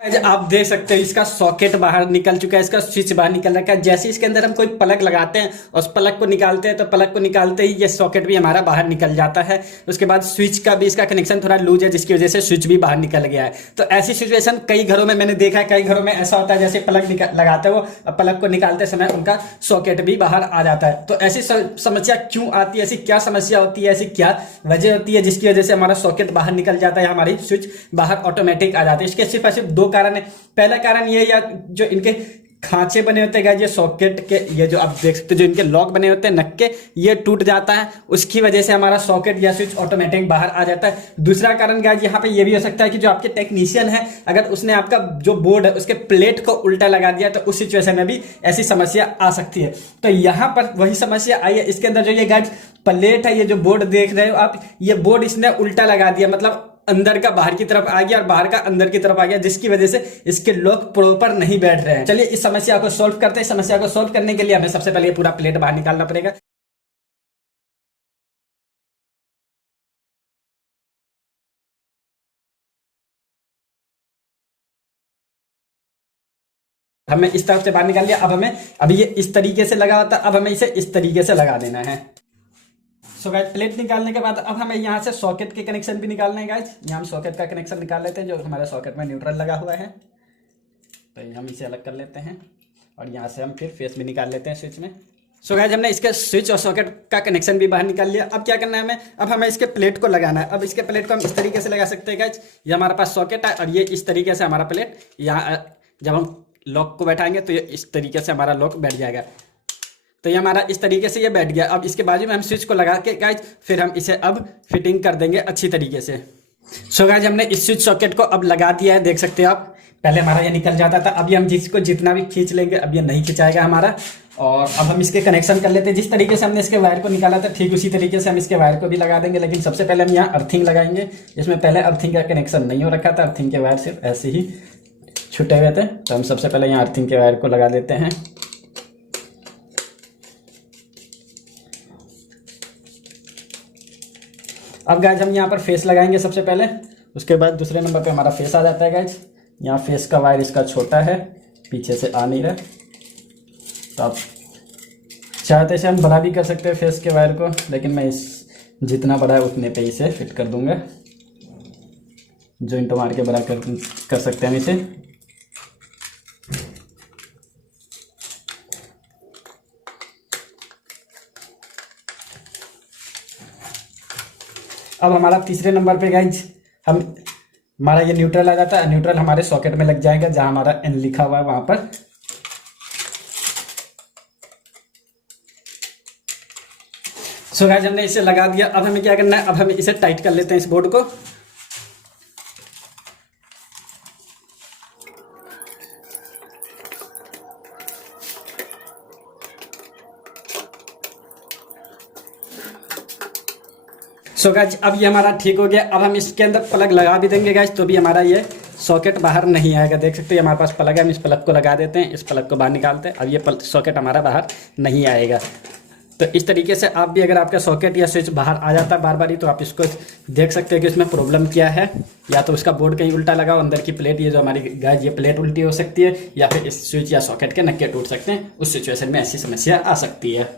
आप देख सकते हैं इसका सॉकेट बाहर निकल चुका है, इसका स्विच बाहर निकल रखा है। जैसे इसके अंदर हम कोई प्लग लगाते हैं और उस प्लग को निकालते हैं तो प्लग को निकालते ही ये सॉकेट भी हमारा बाहर निकल जाता है। उसके बाद स्विच का भी इसका कनेक्शन थोड़ा लूज है, जिसकी वजह से स्विच भी बाहर निकल गया है। तो ऐसी सिचुएशन कई घरों में मैंने देखा है, कई घरों में ऐसा होता है जैसे प्लग लगाते हो और प्लग को निकालते समय उनका सॉकेट भी बाहर आ जाता है। तो ऐसी समस्या क्यों आती है, ऐसी क्या समस्या होती है, ऐसी क्या वजह होती है जिसकी वजह से हमारा सॉकेट बाहर निकल जाता है, हमारी स्विच बाहर ऑटोमेटिक आ जाती है। इसके सिर्फ सिर्फ दो कारण है। पहला कारण ये, या जो इनके खांचे बने होते हैं, ये सॉकेट के, ये जो आप देख सकते हो जो इनके लॉक बने होते हैं नक के, ये टूट जाता है, उसकी वजह से हमारा सॉकेट या स्विच ऑटोमेटिक बाहर आ जाता है। दूसरा कारण गाइस यहाँ पे ये भी हो सकता है कि जो आपके टेक्नीशियन है, अगर उसने आपका जो बोर्ड है उसके प्लेट को उल्टा लगा दिया तो उस सिचुएशन में भी ऐसी समस्या आ सकती है। तो यहाँ पर वही समस्या आई है। इसके अंदर जो ये गाइस प्लेट है, ये जो बोर्ड देख रहे हो आप, ये बोर्ड इसने उल्टा लगा दिया, मतलब अंदर का बाहर की तरफ आ गया और बाहर का अंदर की तरफ आ गया, जिसकी वजह से इसके लॉक प्रॉपर नहीं बैठ रहे हैं। चलिए इस समस्या को सॉल्व करते हैं। समस्या को सॉल्व करने के लिए हमें सबसे पहले पूरा प्लेट बाहर निकालना पड़ेगा। हमें इस तरफ से बाहर निकाल लिया। अब ये इस तरीके से लगा होता, अब हमें इसे इस तरीके से लगा देना है। सो गाइस प्लेट निकालने के बाद अब हमें यहाँ से सॉकेट के कनेक्शन भी निकालने हैं गाइस। यहाँ हम सॉकेट का कनेक्शन निकाल लेते हैं, जो हमारे सॉकेट में न्यूट्रल लगा हुआ है। तो हम इसे अलग कर लेते हैं और यहाँ से हम फिर फेस भी निकाल लेते हैं स्विच में। सो गाइस हमने इसके स्विच और सॉकेट का कनेक्शन भी बाहर निकाल लिया। अब क्या करना है हमें, अब हमें इसके प्लेट को लगाना है। अब इसके प्लेट को हम इस तरीके से लगा सकते हैं गाइस। ये हमारे पास सॉकेट है और ये इस तरीके से हमारा प्लेट, यहाँ जब हम लॉक को बैठाएंगे तो ये इस तरीके से हमारा लॉक बैठ जाएगा। तो ये हमारा इस तरीके से ये बैठ गया। अब इसके बाजू में हम स्विच को लगा के गाइज फिर हम इसे अब फिटिंग कर देंगे अच्छी तरीके से। सो गाइज हमने इस स्विच सॉकेट को अब लगा दिया है, देख सकते हो आप। पहले हमारा ये निकल जाता था, अब ये हम जिसको जितना भी खींच लेंगे अब ये नहीं खिंचाएगा हमारा। और अब हम इसके कनेक्शन कर लेते हैं। जिस तरीके से हमने इसके वायर को निकाला था ठीक उसी तरीके से हम इसके वायर को भी लगा देंगे। लेकिन सबसे पहले हम यहाँ अर्थिंग लगाएंगे, इसमें पहले अर्थिंग का कनेक्शन नहीं हो रखा था, अर्थिंग के वायर सिर्फ ऐसे ही छुटे हुए थे। तो हम सबसे पहले यहाँ अर्थिंग के वायर को लगा देते हैं। अब गाइज हम यहाँ पर फेस लगाएंगे सबसे पहले, उसके बाद दूसरे नंबर पे हमारा फेस आ जाता है गाइज। यहाँ फेस का वायर इसका छोटा है, पीछे से आ नहीं रहा, तो आप चाहते से हम बड़ा भी कर सकते हैं फेस के वायर को, लेकिन मैं इस जितना बड़ा है उतने पे इसे फिट कर दूंगा। जॉइंट मार के बड़ा कर सकते हैं इसे। अब हमारा तीसरे नंबर पे गाइज हमारा ये न्यूट्रल आ जाता है। न्यूट्रल हमारे सॉकेट में लग जाएगा जहां हमारा एन लिखा हुआ है वहां पर। सो गाइज हमने इसे लगा दिया। अब हमें क्या करना है, अब हम इसे टाइट कर लेते हैं इस बोर्ड को। सो गाइज अब ये हमारा ठीक हो गया। अब हम इसके अंदर प्लग लगा भी देंगे गाइज, तो भी हमारा ये सॉकेट बाहर नहीं आएगा। देख सकते हैं हमारे पास प्लग है, हम इस प्लग को लगा देते हैं, इस प्लग को बाहर निकालते हैं। अब ये सॉकेट हमारा बाहर नहीं आएगा। तो इस तरीके से आप भी, अगर आपका सॉकेट या स्विच बाहर आ जाता है बार बार ही, तो आप इसको देख सकते हैं कि इसमें प्रॉब्लम क्या है। या तो उसका बोर्ड कहीं उल्टा लगा हो, अंदर की प्लेट, ये जो हमारी गाइज ये प्लेट उल्टी हो सकती है, या फिर इस स्विच या सॉकेट के नक्के टूट सकते हैं। उस सिचुएशन में ऐसी समस्या आ सकती है।